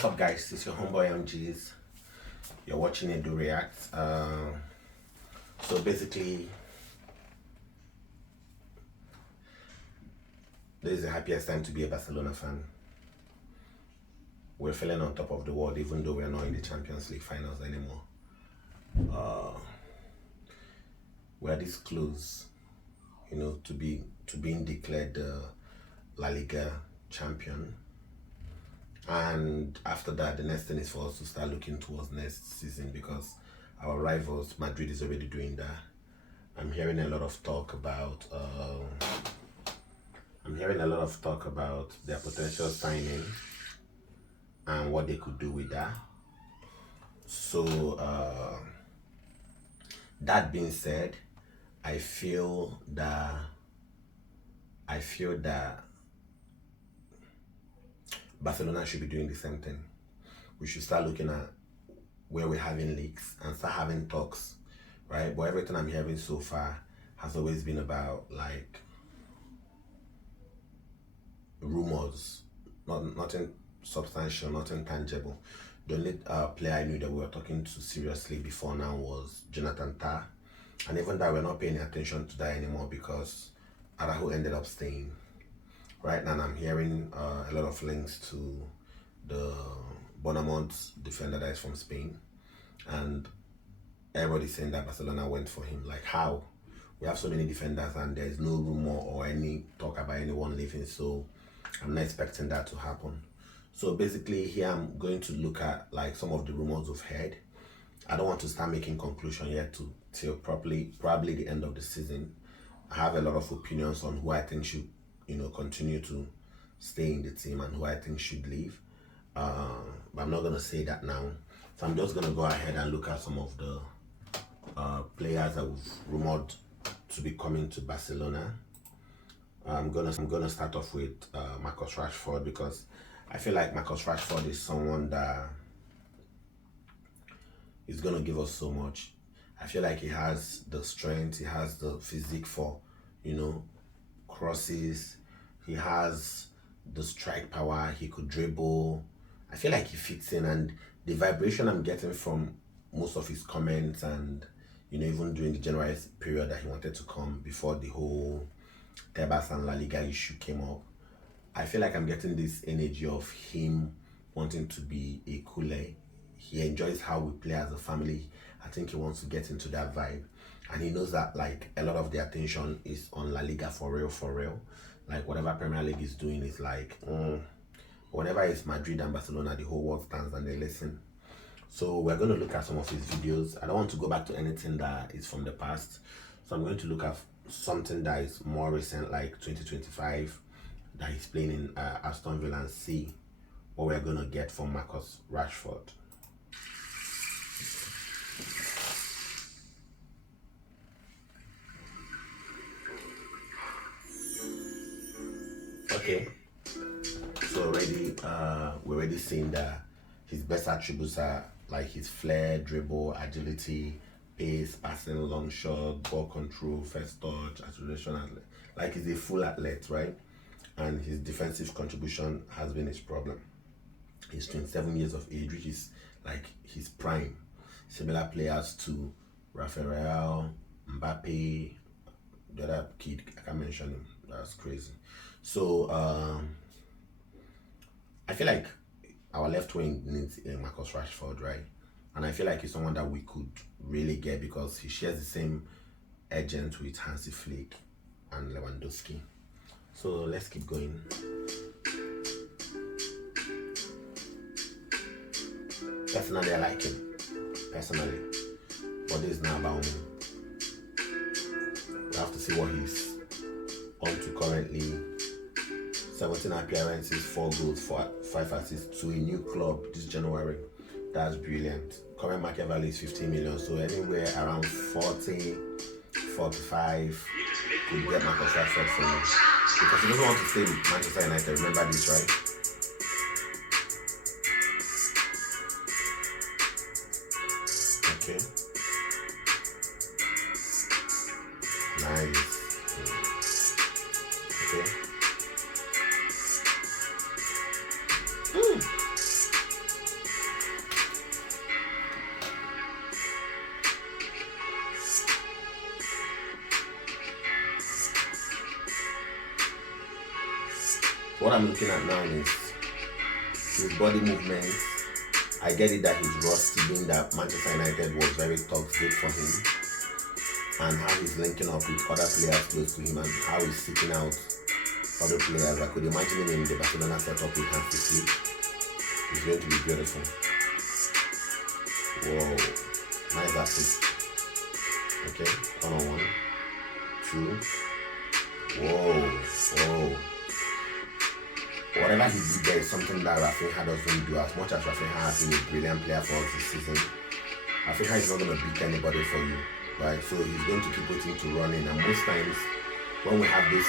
What's up, guys? It's your homeboy MGs. You're watching EduReacts. So basically, this is the happiest time to be a Barcelona fan. We're feeling on top of the world, even though we're not in the Champions League finals anymore. We're this close, to being declared the La Liga champion. And after that, the next thing is for us to start looking towards next season because our rivals, Madrid, is already doing that. I'm hearing a lot of talk about their potential signing and what they could do with that. So that being said, I feel that Barcelona should be doing the same thing. We should start looking at where we're having leaks and start having talks, right? But everything I'm hearing so far has always been about like rumors, nothing substantial, nothing tangible. The only player I knew that we were talking to seriously before now was Jonathan Tah, and even that we're not paying attention to that anymore because Araujo ended up staying. Right now, I'm hearing a lot of links to the Bonamont defender that is from Spain, and everybody's saying that Barcelona went for him. Like, how? We have so many defenders, and there's no rumor or any talk about anyone leaving, so I'm not expecting that to happen. So basically, here I'm going to look at like some of the rumors we've heard. I don't want to start making conclusion yet till probably the end of the season. I have a lot of opinions on who I think should continue to stay in the team and who I think should leave. But I'm not going to say that now. So I'm just going to go ahead and look at some of the players that we've rumored to be coming to Barcelona. I'm gonna start off with Marcus Rashford because I feel like Marcus Rashford is someone that is gonna give us so much. I feel like he has the strength, he has the physique for, crosses. He has the strike power. He could dribble. I feel like he fits in, and the vibration I'm getting from most of his comments, and even during the January period that he wanted to come before the whole Tebas and La Liga issue came up, I feel like I'm getting this energy of him wanting to be a Kule. He enjoys how we play as a family. I think he wants to get into that vibe, and he knows that like a lot of the attention is on La Liga for real. Like whatever Premier League is doing is like, whenever it's Madrid and Barcelona, the whole world stands and they listen. So we're going to look at some of his videos. I don't want to go back to anything that is from the past. So I'm going to look at something that is more recent, like 2025, that he's playing in Aston Villa, and see what we're going to get from Marcus Rashford. Okay, so already we're already seeing that his best attributes are like his flair, dribble, agility, pace, passing, long shot, ball control, first touch, acceleration. Like he's a full athlete, right? And his defensive contribution has been his problem. He's 27 years of age, which is like his prime. Similar players to Rafael, Mbappe, the other kid, I can't mention him. That's crazy. So I feel like our left wing needs Marcus Rashford, right? And I feel like he's someone that we could really get because he shares the same agent with Hansi and Lewandowski. So let's keep going. Personally, I like him. Personally. But this is not about me. We have to see what he's on to currently. 17 appearances, 4 goals, 5 assists to a new club this January. That's brilliant. Current market value is 15 million, so anywhere around 40, 45 could get Marcus Rashford for me. Because he doesn't want to stay with Manchester United. Remember this, right? Okay. Nice. Okay. what I'm looking at now is his body movements. I get it that he's rusty, being that Manchester United was very toxic for him, and how he's linking up with other players close to him, and how he's seeking out other players. I could imagine him in the Barcelona setup with Hansi. It's going to be beautiful. Whoa, nice assist. Okay, 1-on-1, 2. Whoa. Whatever he did there is something that Rafinha doesn't do. As much as Rafinha has been a brilliant player for us this season, Rafinha is not going to beat anybody for you, right? So he's going to keep waiting to run in. And most times, when we have these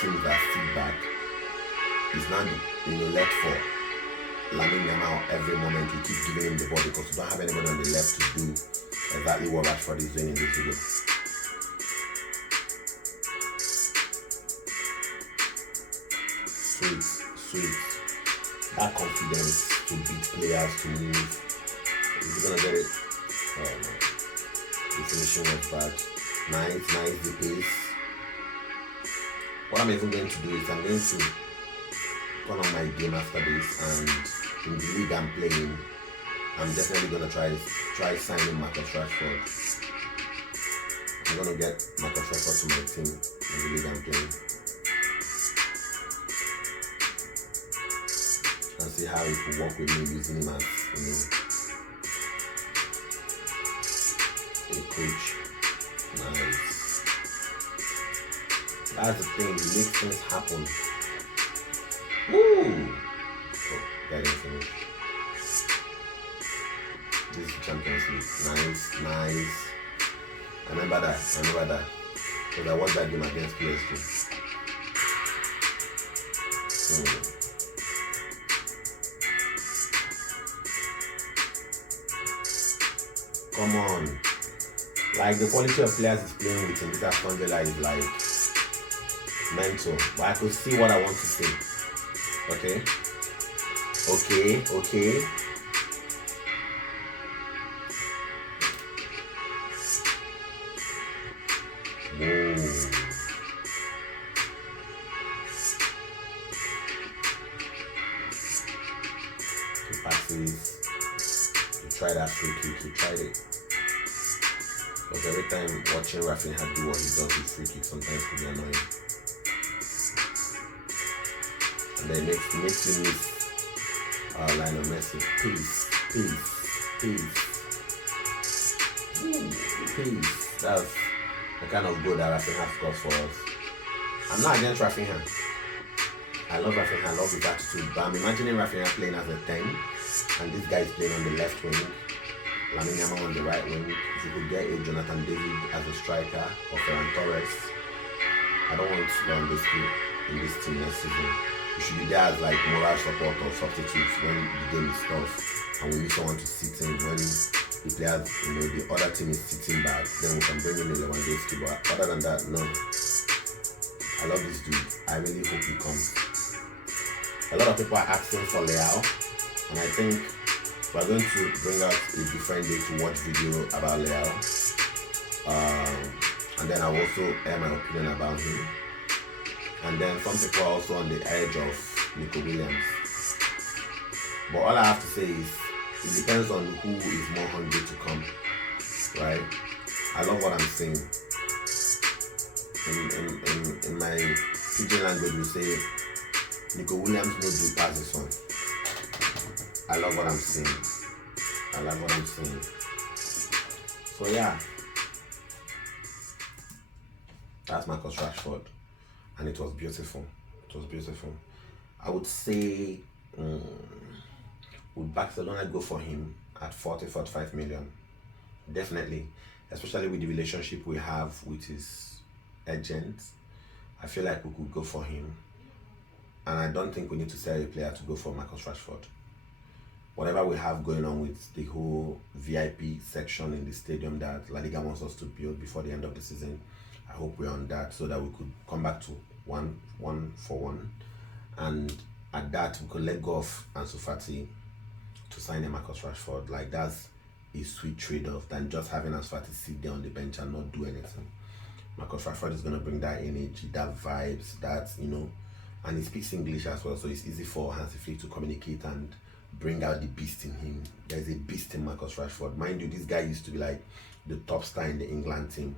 teams that sit back, it's not left for Lamine Yamal every moment. We keep giving him the ball because we don't have anybody on the left to do exactly what Rashford is doing in this video. Sweet. That confidence to beat players, to move. Is he gonna get it? Oh no. The finishing was bad. Nice, the pace. What I'm even going to do is I'm going to turn on my game after this, and in the league I'm playing, I'm definitely gonna try signing Marcus Rashford. I'm gonna get Marcus Rashford to my team in the league I'm playing. And see how it will work with me using him as, a coach. Nice. That's the thing, he makes things happen. Woo! Oh, that didn't finish. This is Champions League. Nice. I remember that. Because I watched that game against PSG. Come on. Like, the quality of players he's playing with in this Aston Villa is like mental. But I could see what I want to see. Okay. Whoa. Two passes. Try that free kick, he tried it. Because every time watching Rafinha do what he does with free kick sometimes can be annoying. And then it makes you miss Lionel Messi. Peace. That's the kind of goal that Rafinha scores for us. I'm not against Rafinha. I love Rafinha, I love his attitude, but I'm imagining Rafinha playing as a 10, and this guy is playing on the left wing, Lamine Yamal on the right wing. If you could get a Jonathan David as a striker, or Ferran Torres, I don't want Lewandowski in this team next season. You should be there as like moral support or substitute when the game is tough, and we need someone to sit in when the players, the other team is sitting back, then we can bring in the Lewandowski. But other than that, no. I love this dude. I really hope he comes. A lot of people are asking for Leao, and I think we're going to bring out a different day to watch video about Leao. And then I'll also air my opinion about him. And then some people are also on the edge of Nico Williams. But all I have to say is, it depends on who is more hungry to come, right? I love what I'm saying. In my pidgin language, we say, Nico Williams no do passes on. I love what I'm saying. So yeah, that's Marcus Rashford, and it was beautiful. I would say, would Barcelona go for him at 40-45 million? Definitely, especially with the relationship we have with his agent. I feel like we could go for him. And I don't think we need to sell a player to go for Marcus Rashford. Whatever we have going on with the whole VIP section in the stadium that La Liga wants us to build before the end of the season, I hope we're on that so that we could come back to one for one. And at that, we could let go of Ansu Fati to sign a Marcus Rashford. Like, that's a sweet trade-off than just having Ansu Fati sit there on the bench and not do anything. Marcus Rashford is going to bring that energy, that vibes, that, and he speaks English as well, so it's easy for Hansi Flick to communicate and bring out the beast in him. There's a beast in Marcus Rashford. Mind you, this guy used to be like the top star in the England team.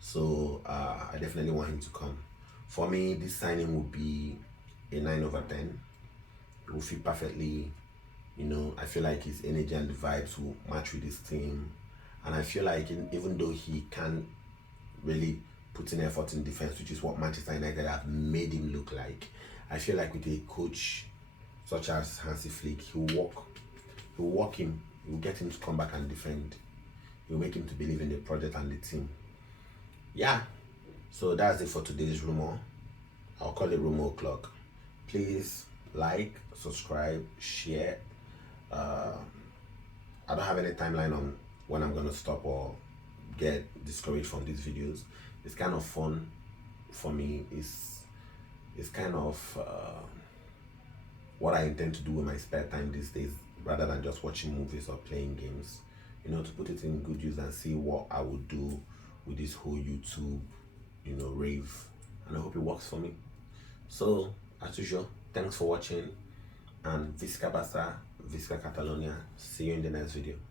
So I definitely want him to come. For me, this signing will be a 9 over 10. It will fit perfectly. You know, I feel like his energy and the vibes will match with his team. And I feel like even though he can't really put in effort in defense, which is what Manchester United have made him look like, I feel like with a coach such as Hansi Flick, he'll walk him, he'll get him to come back and defend. He'll make him to believe in the project and the team. Yeah, so that's it for today's rumor. I'll call it rumor o'clock. Please like, subscribe, share. I don't have any timeline on when I'm gonna stop or get discouraged from these videos. It's kind of fun for me. It's kind of what I intend to do with my spare time these days, rather than just watching movies or playing games. You know, to put it in good use and see what I would do with this whole YouTube, you know, rave. And I hope it works for me. So, as usual, thanks for watching, and Visca Barça, Visca Catalonia. See you in the next video.